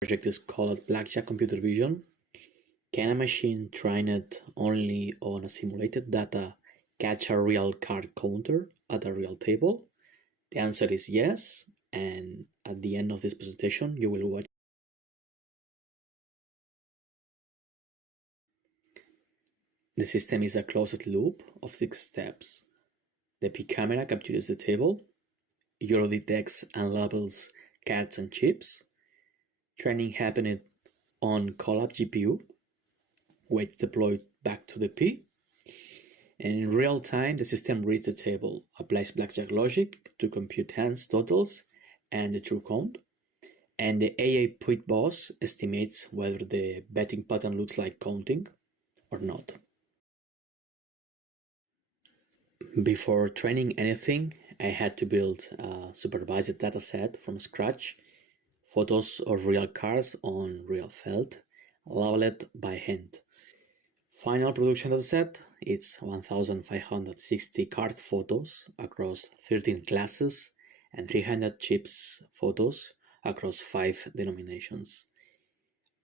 Project is called Blackjack Computer Vision. Can a machine trained only on a simulated data catch a real card counter at a real table? The answer is yes, and at the end of this presentation you will watch. The system is a closed loop of 6 steps. The P camera captures the table, Euro detects and labels cards and chips. Training happened on Colab GPU, weights deployed back to the P, and in real time the system reads the table, applies blackjack logic to compute hands totals and the true count, and the AI pit boss estimates whether the betting pattern looks like counting or not. Before training anything, I had to build a supervised dataset from scratch, photos of real cards on real felt, labeled by hand. Final production dataset is 1560 card photos across 13 classes and 300 chips photos across 5 denominations.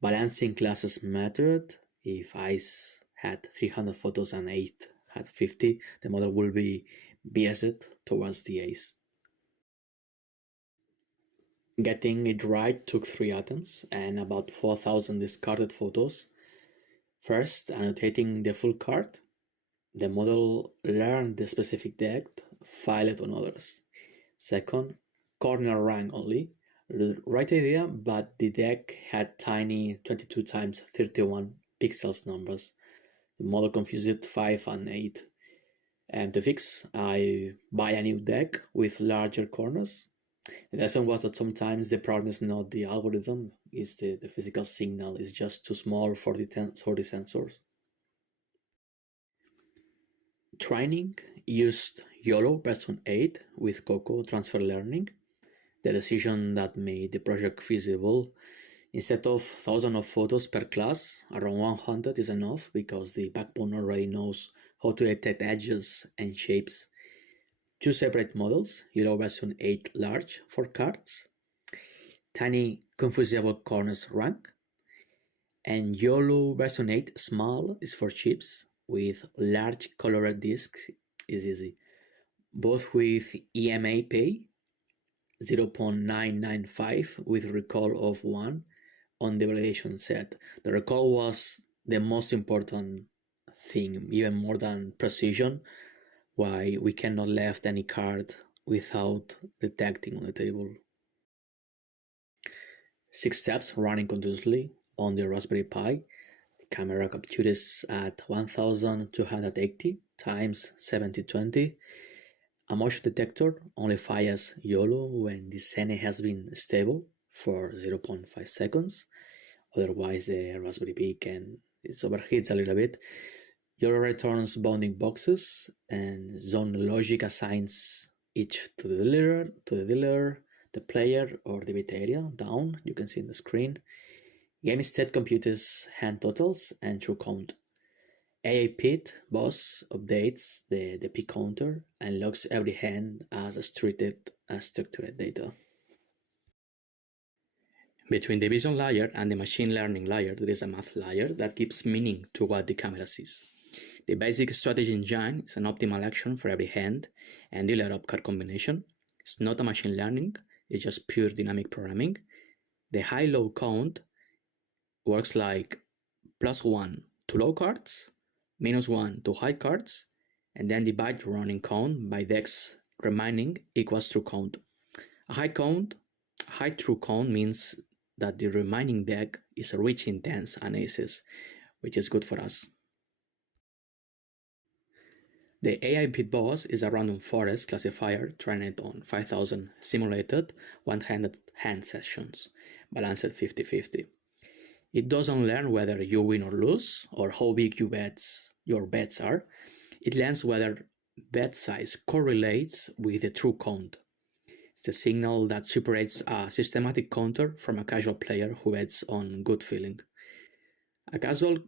Balancing classes mattered. If ICE had 300 photos and 8 had 50, the model will be biased towards the ace. Getting it right took 3 attempts and about 4,000 discarded photos. First, annotating the full card, the model learned the specific deck, filed on others. Second, corner rank only, right idea, but the deck had tiny 22 times 31 pixels numbers. The model confused 5 and 8. And to fix, I buy a new deck with larger corners. The lesson was that sometimes the problem is not the algorithm, it's the physical signal is just too small for the sensors. Training used YOLO version 8 with Coco transfer learning, the decision that made the project feasible. Instead of thousands of photos per class, around 100 is enough because the backbone already knows how to detect edges and shapes. 2 separate models, YOLO version 8 large for cards, tiny confusable corners rank, and YOLO version 8 small is for chips with large colored discs is easy, both with EMA pay 0.995 with recall of 1 on the validation set. The recall was the most important thing, even more than precision, why we cannot left any card without detecting on the table. 6 steps running continuously on the Raspberry Pi. The camera captures at 1280 times 7020. A motion detector only fires YOLO when the scene has been stable for 0.5 seconds. Otherwise, the Raspberry Pi it overheats a little bit. YOLO returns bounding boxes, and zone logic assigns each to the dealer, the player, or the bit area down. You can see in the screen. Game instead computes hand totals and true count. AI Pit boss updates the P counter and logs every hand as structured data. Between the vision layer and the machine learning layer, there is a math layer that gives meaning to what the camera sees. The basic strategy engine is an optimal action for every hand and dealer up card combination. It's not a machine learning, it's just pure dynamic programming. The high-low count works like +1 to low cards, -1 to high cards, and then divide the running count by decks remaining equals true count. A high true count means that the remaining deck is rich in tens and aces, which is good for us. The AI Pit Boss is a random forest classifier trained on 5,000 simulated one-handed hand sessions, balanced 50-50. It doesn't learn whether you win or lose, or how big your bets are. It learns whether bet size correlates with the true count. It's the signal that separates a systematic counter from a casual player who bets on good feeling. A casual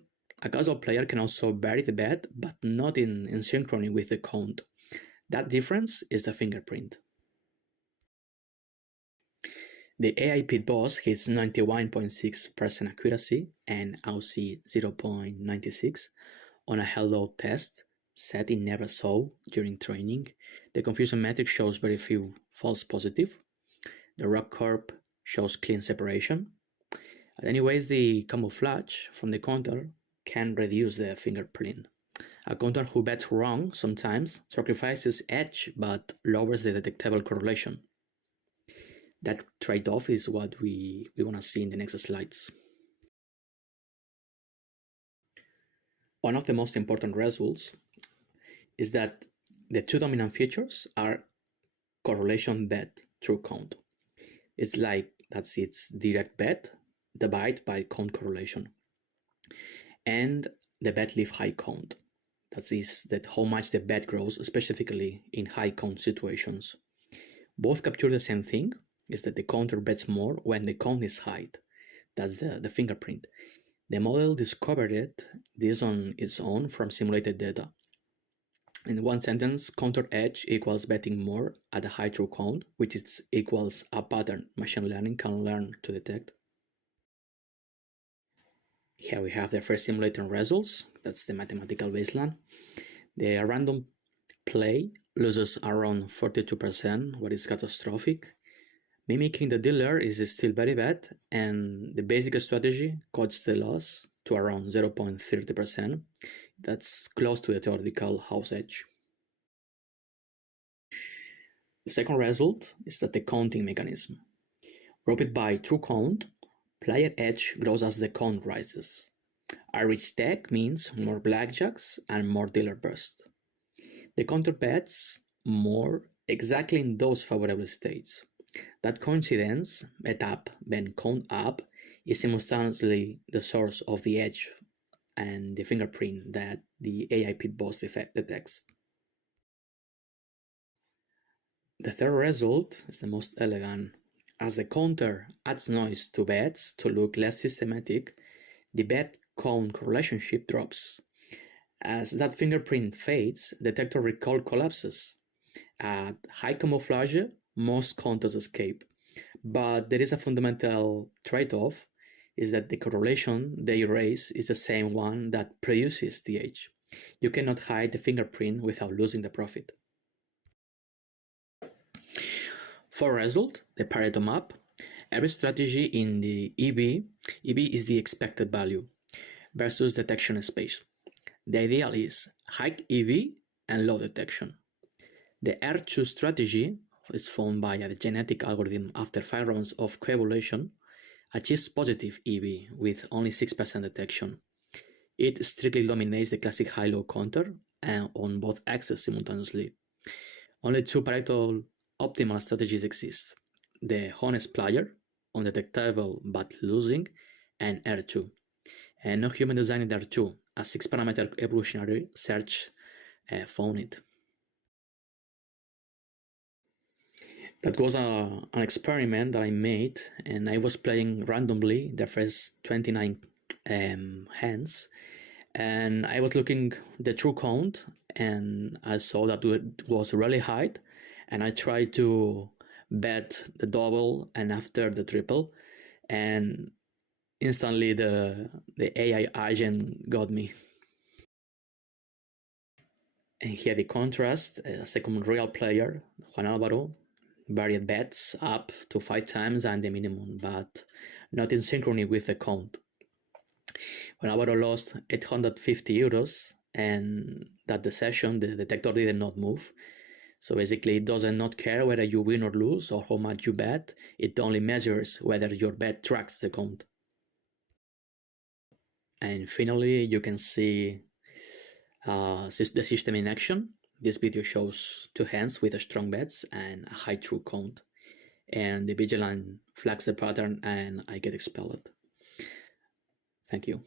player can also vary the bet, but not in synchrony with the count. That difference is the fingerprint. The AI pit boss hits 91.6% accuracy and OC 0.96 on a hello test set in never saw during training. The confusion metric shows very few false positive. The rock curve shows clean separation. Anyways, the camouflage from the counter can reduce the fingerprint. A counter who bets wrong sometimes sacrifices edge but lowers the detectable correlation. That trade-off is what we want to see in the next slides. One of the most important results is that the two dominant features are correlation bet true count. It's like that's its direct bet divided by count correlation. And the bet leave high count. That is that how much the bet grows, specifically in high count situations. Both capture the same thing, is that the counter bets more when the count is high. That's the fingerprint. The model discovered this on its own from simulated data. In one sentence, counter edge equals betting more at a high true count, which is equals a pattern machine learning can learn to detect. Here we have the first simulator results. That's the mathematical baseline. The random play loses around 42%, what is catastrophic. Mimicking the dealer is still very bad, and the basic strategy cuts the loss to around 0.30%. That's close to the theoretical house edge. The second result is that the counting mechanism. Grouped by true count, player edge grows as the count rises. A rich deck means more blackjacks and more dealer burst. The counter bets more exactly in those favorable states. That coincidence, bet up, then count up, is simultaneously the source of the edge and the fingerprint that the AI pit boss detects. The third result is the most elegant. As the counter adds noise to bets to look less systematic, the bet count relationship drops. As that fingerprint fades, detector recall collapses. At high camouflage, most counters escape. But there is a fundamental trade-off, is that the correlation they erase is the same one that produces the edge. You cannot hide the fingerprint without losing the profit. For result, the Pareto map, every strategy in the EV is the expected value versus detection space. The ideal is high EV and low detection. The R2 strategy is found by a genetic algorithm after 5 rounds of coevolution achieves positive EV with only 6% detection. It strictly dominates the classic high-low counter and on both axes simultaneously. Only two Pareto optimal strategies exist: the honest player, undetectable but losing, and R2. And no human designed R2, a 6-parameter evolutionary search found it. That was an experiment that I made, and I was playing randomly the first 29 hands, and I was looking the true count, and I saw that it was really high, and I tried to bet the double and after the triple, and instantly the AI agent got me. And here the contrast, a second real player, Juan Alvaro, varied bets up to 5 times and the minimum, but not in synchrony with the count. When Alvaro lost 850 euros, and that the session, the detector did not move. So basically, it doesn't not care whether you win or lose or how much you bet. It only measures whether your bet tracks the count. And finally, you can see the system in action. This video shows 2 hands with strong bets and a high true count. And the vigilant flags the pattern and I get expelled. Thank you.